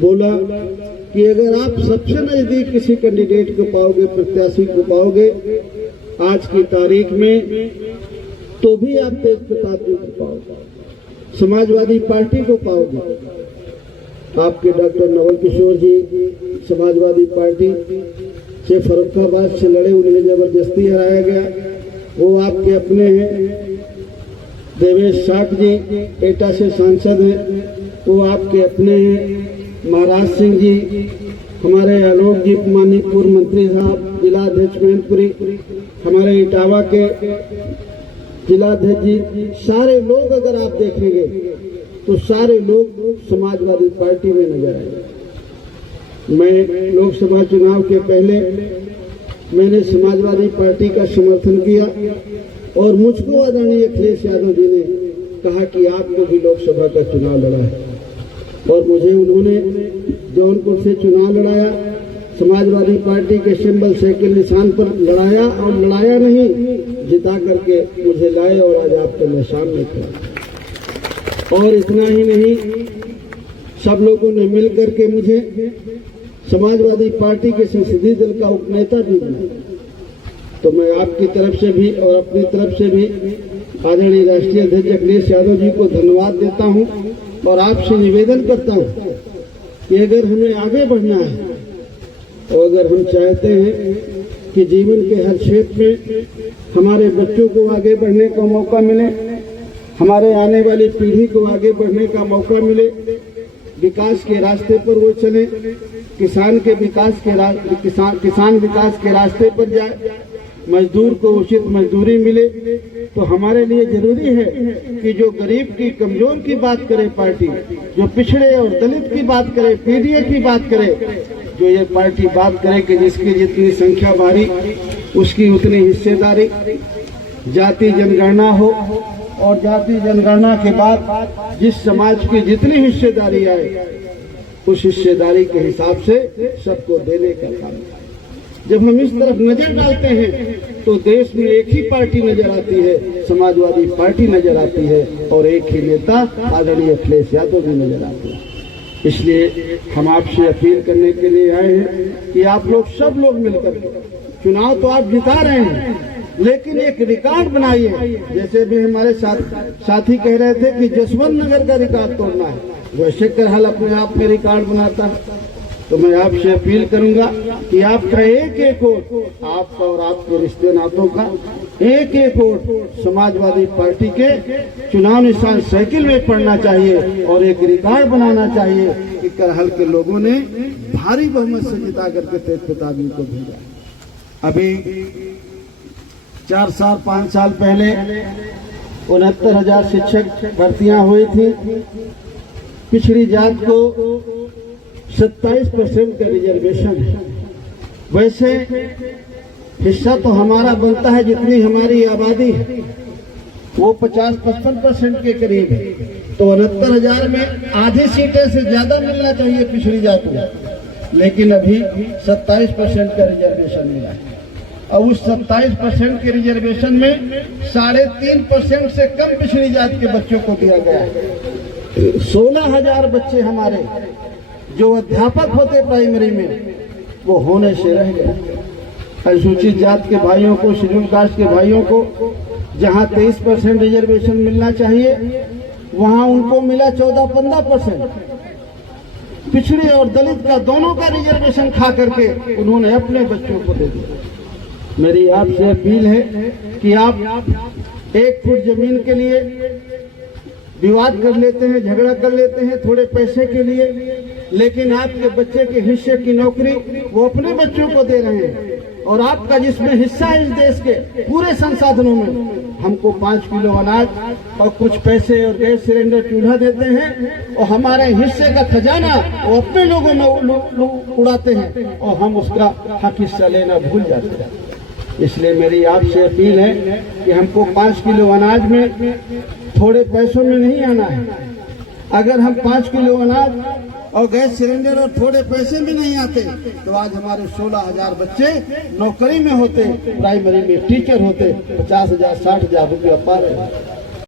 बोला कि अगर आप सबसे नजदीक किसी कैंडिडेट को पाओगे, प्रत्याशी को पाओगे आज की तारीख में, तो भी आप तेज प्रताप जी को पाओगे, समाजवादी पार्टी को पाओगे। आपके डॉक्टर नवल किशोर जी समाजवादी पार्टी से फर्रुखाबाद से लड़े, उन्हें जबरदस्ती हराया गया, वो आपके अपने हैं। देवेश साख जी एटा से सांसद हैं, वो आपके अपने हैं। महाराज सिंह जी, हमारे आलोक जी माननीय पूर्व मंत्री साहब, जिलाध्यक्ष मैनपुरी, हमारे इटावा के जिलाध्यक्ष जी, सारे लोग अगर आप देखेंगे तो सारे लोग समाजवादी पार्टी में नजर आएंगे। मैं लोकसभा चुनाव के पहले मैंने समाजवादी पार्टी का समर्थन किया और मुझको आदरणीय अखिलेश यादव जी ने कहा कि आपको भी लोकसभा का चुनाव लड़ा है, और मुझे उन्होंने जौनपुर से चुनाव लड़ाया, समाजवादी पार्टी के सिंबल साइकिल निशान पर लड़ाया, और लड़ाया नहीं जिता करके मुझे लाए, और आज आपके मैं सामने खड़ा। और इतना ही नहीं, सब लोगों ने मिलकर के मुझे समाजवादी पार्टी के संसदीय दल का उपनेता भी बनाया। तो मैं आपकी तरफ से भी और अपनी तरफ से भी आदरणीय राष्ट्रीय अध्यक्ष अखिलेश यादव जी को धन्यवाद देता हूं, और आपसे निवेदन करता हूं कि अगर हमें आगे बढ़ना है और अगर हम चाहते हैं कि जीवन के हर क्षेत्र में हमारे बच्चों को आगे बढ़ने का मौका मिले, हमारे आने वाली पीढ़ी को आगे बढ़ने का मौका मिले, विकास के रास्ते पर वो चले, किसान विकास के रास्ते पर जाए, मजदूर को उचित मजदूरी मिले, तो हमारे लिए जरूरी है कि जो गरीब की, कमजोर की बात करे पार्टी, जो पिछड़े और दलित की बात करे, पीडीए की बात करे, जो ये पार्टी बात करे कि जिसकी जितनी संख्या भारी उसकी उतनी हिस्सेदारी, जाति जनगणना हो, और जाति जनगणना के बाद जिस समाज की जितनी हिस्सेदारी आए उस हिस्सेदारी के हिसाब से सबको देने का काम। जब हम इस तरफ नजर डालते हैं तो देश में एक ही पार्टी नजर आती है, समाजवादी पार्टी नजर आती है, और एक ही नेता आदरणीय अखिलेश यादव भी नजर आते हैं। इसलिए हम आपसे अपील करने के लिए आए हैं कि आप लोग, सब लोग मिलकर, चुनाव तो आप जिता रहे हैं, लेकिन एक रिकॉर्ड बनाइए। जैसे भी हमारे साथी कह रहे थे कि जसवंत नगर का रिकॉर्ड तोड़ना है, वैसे करहल अपने आप में रिकॉर्ड बनाता है। तो मैं आपसे अपील करूंगा कि आपका एक एक वोट, आपका और आपके रिश्ते नातों का एक एक वोट समाजवादी पार्टी के चुनाव निशान साइकिल में पड़ना चाहिए, और एक रिकॉर्ड बनाना चाहिए कि करहल के लोगों ने भारी बहुमत से जिता करके तेज प्रताप जी को भेजा। अभी 4-5 साल पहले 69,000 शिक्षक भर्तियां हुई थी। पिछड़ी जात को 27% का रिजर्वेशन है। वैसे हिस्सा तो हमारा बनता है, जितनी हमारी आबादी है वो 50-55% के करीब है। तो 69,000 में आधी सीटें से ज्यादा मिलना चाहिए पिछड़ी जात को, लेकिन अभी 27% का रिजर्वेशन मिला है। और उस 27% के रिजर्वेशन में 3.5% से कम पिछड़ी जात के बच्चों को दिया गया है। 16,000 बच्चे हमारे जो अध्यापक होते प्राइमरी में, वो होने से रह गए। अनुसूचित जात के भाइयों को, शेड्यूल कास्ट के भाइयों को जहां 23% रिजर्वेशन मिलना चाहिए, वहां उनको मिला 14-15%। पिछड़े और दलित का, दोनों का रिजर्वेशन खा करके उन्होंने अपने बच्चों को दे दिया। मेरी आपसे अपील है कि आप 1 फुट जमीन के लिए विवाद कर लेते हैं, झगड़ा कर लेते हैं थोड़े पैसे के लिए, लेकिन आपके बच्चे के हिस्से की नौकरी वो अपने बच्चों को दे रहे हैं, और आपका जिसमें हिस्सा है इस देश के पूरे संसाधनों में, हमको 5 किलो अनाज और कुछ पैसे और गैस सिलेंडर चूल्हा देते हैं, और हमारे हिस्से का खजाना वो अपने लोगों में उड़ाते हैं, और हम उसका हक हिस्सा लेना भूल जाते हैं। इसलिए मेरी आपसे अपील है कि हमको 5 किलो अनाज में थोड़े पैसों में नहीं आना है। अगर हम 5 किलो अनाज और गैस सिलेंडर और थोड़े पैसे में नहीं आते, तो आज हमारे 16,000 बच्चे नौकरी में होते, प्राइमरी में टीचर होते, 50,000 60,000 रुपया पा रहे हैं।